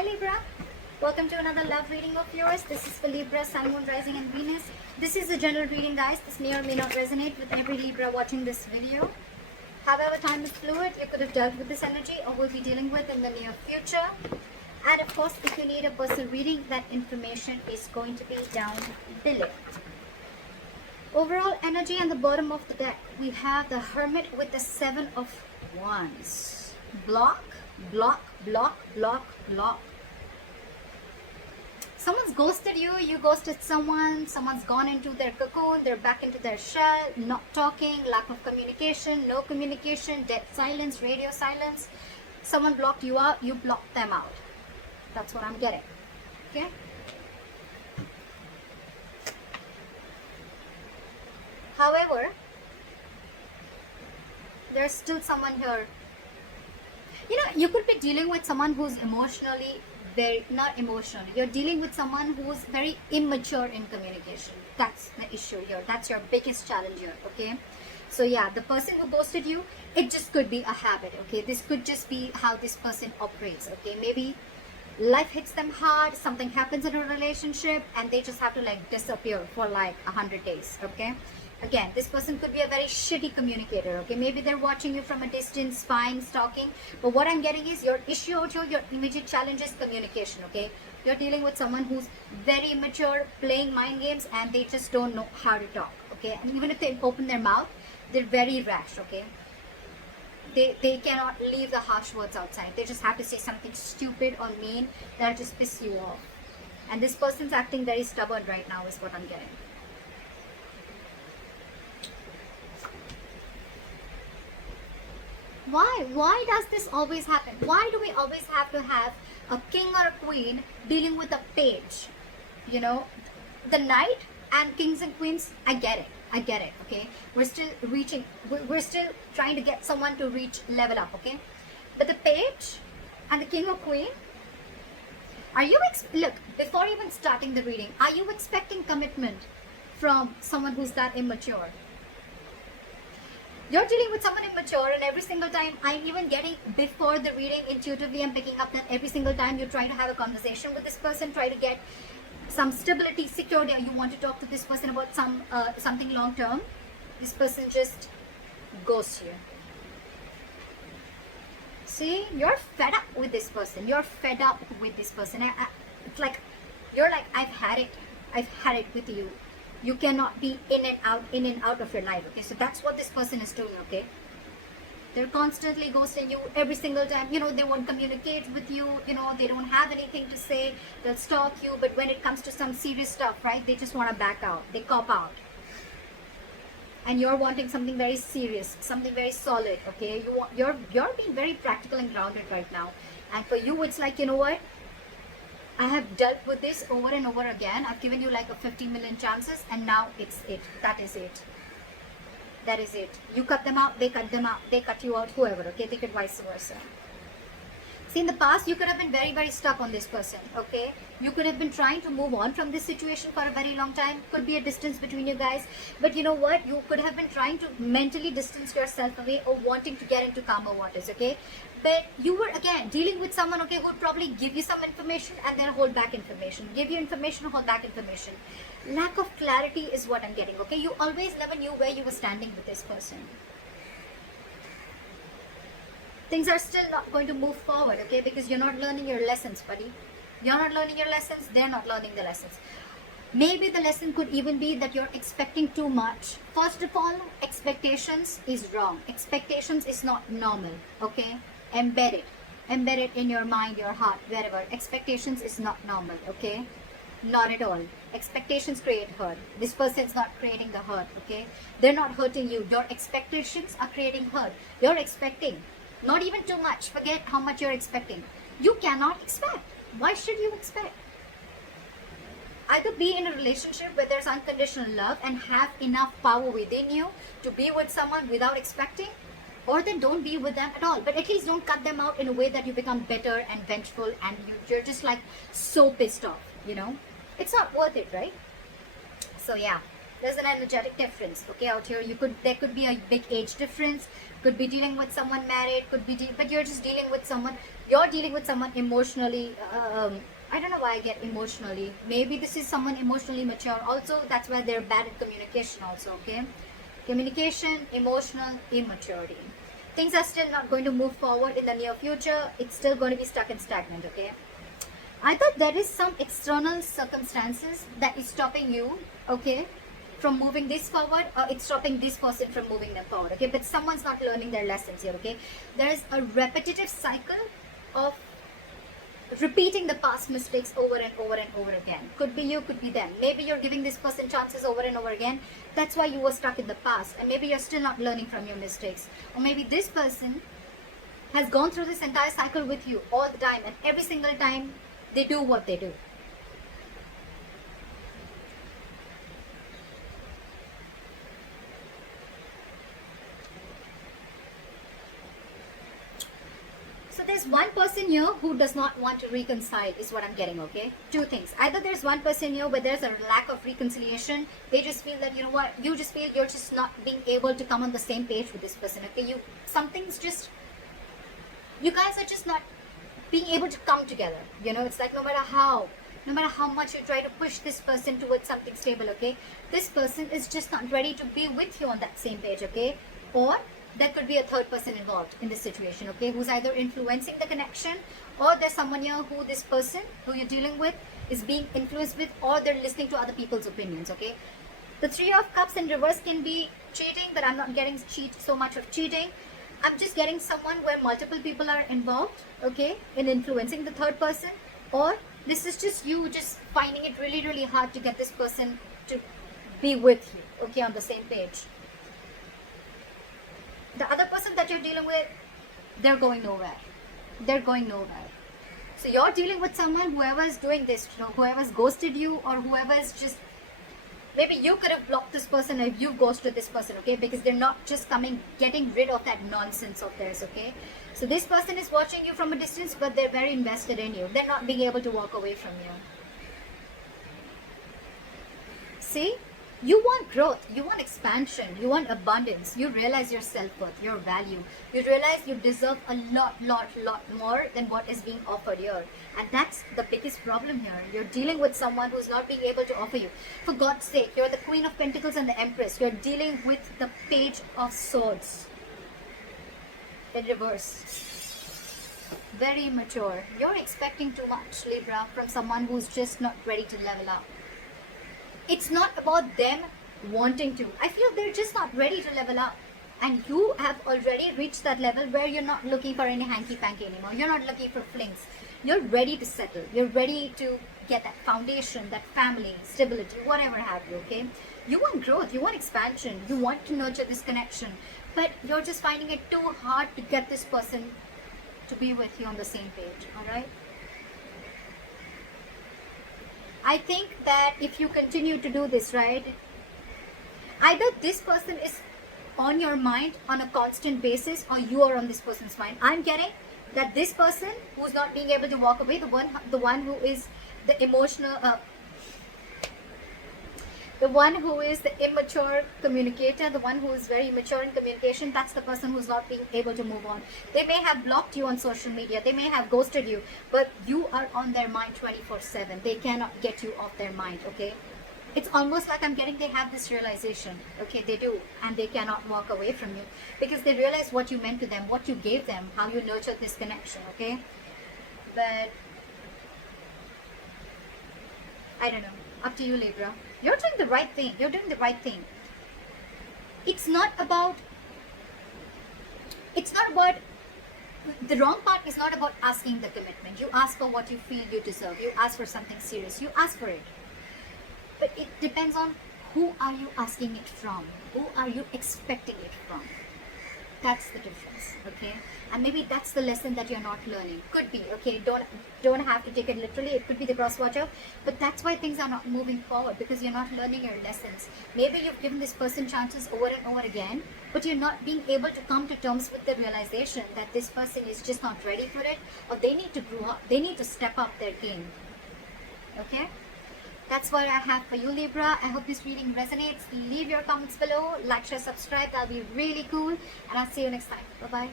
Hi Libra, welcome to another love reading of yours. This is for Libra, Sun, Moon, Rising and Venus. This is a general reading, guys. This may or may not resonate with every Libra watching this video. However, time is fluid. You could have dealt with this energy or will be dealing with in the near future. And of course, if you need a personal reading, that information is going to be down below. Overall energy on the bottom of the deck, we have the Hermit with the Seven of Wands. Block, block, block, block, block. Someone's ghosted you, you ghosted someone, someone's gone into their cocoon, they're back into their shell, not talking, lack of communication, no communication, dead silence, radio silence. Someone blocked you out, you blocked them out. That's what I'm getting. Okay? However, there's still someone here. You know, you could be dealing with someone who's emotionally not emotional. You're dealing with someone who's very immature in communication. That's the issue here. That's your biggest challenge here. Okay. So yeah, the person who ghosted you, it just could be a habit. Okay. This could just be how this person operates. Okay. Maybe life hits them hard. Something happens in a relationship and they just have to like disappear for like 100 days. Okay. Again, this person could be a very shitty communicator, okay? Maybe they're watching you from a distance, spying, stalking. But what I'm getting is your issue out here, your immediate challenge is communication, okay? You're dealing with someone who's very immature, playing mind games, and they just don't know how to talk, okay? And even if they open their mouth, they're very rash, okay? They cannot leave the harsh words outside. They just have to say something stupid or mean that'll just piss you off. And this person's acting very stubborn right now is what I'm getting. Why does this always happen? Why do we always have to have a king or a queen dealing with a page? You know, the knight and kings and queens, I get it, okay? We're still reaching, we're still trying to get someone to reach level up, okay? But the page and the king or queen, are you, look, before even starting the reading, are you expecting commitment from someone who's that immature? You're dealing with someone immature, and every single time I'm even getting, before the reading, intuitively I'm picking up that every single time you try to have a conversation with this person, try to get some stability, security, or you want to talk to this person about something long term, this person just ghosts you. See, you're fed up with this person. You're fed up with this person. It's like, you're like, I've had it with you. You cannot be in and out of your life, okay? So that's what this person is doing, okay? They're constantly ghosting you every single time. You know, they won't communicate with you. You know, they don't have anything to say. They'll stalk you. But when it comes to some serious stuff, right, they just want to back out. They cop out. And you're wanting something very serious, something very solid, okay? You're being very practical and grounded right now. And for you, it's like, you know what? I have dealt with this over and over again. I've given you like a 50 million chances, and now it's it. That is it. That is it. You cut them out, they cut them out, they cut you out, whoever, okay? They could vice versa. See, in the past, you could have been very, very stuck on this person, okay? You could have been trying to move on from this situation for a very long time. Could be a distance between you guys. But you know what? You could have been trying to mentally distance yourself away or wanting to get into calmer waters, okay? But you were, again, dealing with someone, okay, who would probably give you some information and then hold back information. Give you information, hold back information. Lack of clarity is what I'm getting, okay? You always never knew where you were standing with this person. Things are still not going to move forward, okay? Because you're not learning your lessons, buddy. You're not learning your lessons, they're not learning the lessons. Maybe the lesson could even be that you're expecting too much. First of all, expectations is wrong. Expectations is not normal, okay? Embed it in your mind, your heart, wherever. Expectations is not normal, okay? Not at all. Expectations create hurt. This person is not creating the hurt, okay? They're not hurting you. Your expectations are creating hurt. You're expecting. Not even too much. Forget how much you're expecting. You cannot expect. Why should you expect? Either be in a relationship where there's unconditional love and have enough power within you to be with someone without expecting, or then don't be with them at all. But at least don't cut them out in a way that you become bitter and vengeful and you're just like so pissed off, you know? It's not worth it, right? So yeah, there's an energetic difference, okay, out here. There could be a big age difference. Could be dealing with someone married, but you're just dealing with someone You're dealing with someone emotionally, I don't know why I get emotionally. Maybe this is someone emotionally mature. Also, that's why they're bad at communication also, okay? Communication, emotional immaturity. Things are still not going to move forward in the near future. It's still going to be stuck and stagnant, okay? Either there is some external circumstances that is stopping you, okay, from moving this forward, or it's stopping this person from moving them forward, okay? But someone's not learning their lessons here, okay? There is a repetitive cycle of repeating the past mistakes over and over and over again. Could be you, could be them. Maybe you're giving this person chances over and over again. That's why you were stuck in the past, and maybe you're still not learning from your mistakes. Or maybe this person has gone through this entire cycle with you all the time, and every single time they do what they do. So there's one person here who does not want to reconcile, is what I'm getting, okay? Two things. Either there's one person here where there's a lack of reconciliation. They just feel that, you know what, you just feel you're just not being able to come on the same page with this person, okay? Something's just, you guys are just not being able to come together. You know, it's like no matter how much you try to push this person towards something stable, okay? This person is just not ready to be with you on that same page, okay? Or there could be a third person involved in this situation, okay, who's either influencing the connection, or there's someone here who this person who you're dealing with is being influenced with, or they're listening to other people's opinions, okay? The Three of Cups in reverse can be cheating, but I'm not getting so much of cheating. I'm just getting someone where multiple people are involved, okay, in influencing the third person, or this is just you just finding it really, really hard to get this person to be with you, okay, on the same page. The other person that you're dealing with, they're going nowhere. They're going nowhere. So you're dealing with someone, whoever's doing this, you know, whoever's ghosted you, or whoever's just, maybe you could have blocked this person if you ghosted this person, okay? Because they're not just getting rid of that nonsense of theirs, okay? So this person is watching you from a distance, but they're very invested in you. They're not being able to walk away from you. See? You want growth, you want expansion, you want abundance. You realize your self-worth, your value. You realize you deserve a lot more than what is being offered here. And that's the biggest problem here. You're dealing with someone who's not being able to offer you. For God's sake, you're the Queen of Pentacles and the Empress. You're dealing with the Page of Swords in reverse. Very immature. You're expecting too much, Libra, from someone who's just not ready to level up. It's not about them wanting to. I feel they're just not ready to level up. And you have already reached that level where you're not looking for any hanky-panky anymore. You're not looking for flings. You're ready to settle. You're ready to get that foundation, that family, stability, whatever have you, okay? You want growth. You want expansion. You want to nurture this connection. But you're just finding it too hard to get this person to be with you on the same page, alright? I think that if you continue to do this, right, either this person is on your mind on a constant basis, or you are on this person's mind. I'm getting that this person who's not being able to walk away, the one who is the emotional, the one who is the immature communicator, the one who is very immature in communication, that's the person who's not being able to move on. They may have blocked you on social media, they may have ghosted you, but you are on their mind 24/7. They cannot get you off their mind, okay? It's almost like I'm getting they have this realization, okay, they do, and they cannot walk away from you because they realize what you meant to them, what you gave them, how you nurtured this connection, okay? But I don't know, up to you, Libra. You're doing the right thing. You're doing the right thing. It's not about, the wrong part is not about asking the commitment. You ask for what you feel you deserve. You ask for something serious. You ask for it. But it depends on who are you asking it from? Who are you expecting it from? That's the difference, okay? And maybe that's the lesson that you're not learning. Could be, okay? Don't have to take it literally. It could be the cross watcher, but that's why things are not moving forward, because you're not learning your lessons. Maybe you've given this person chances over and over again, but you're not being able to come to terms with the realization that this person is just not ready for it, or they need to grow up. They need to step up their game, okay? That's what I have for you, Libra. I hope this reading resonates. Leave your comments below. Like, share, subscribe. That'll be really cool. And I'll see you next time. Bye-bye.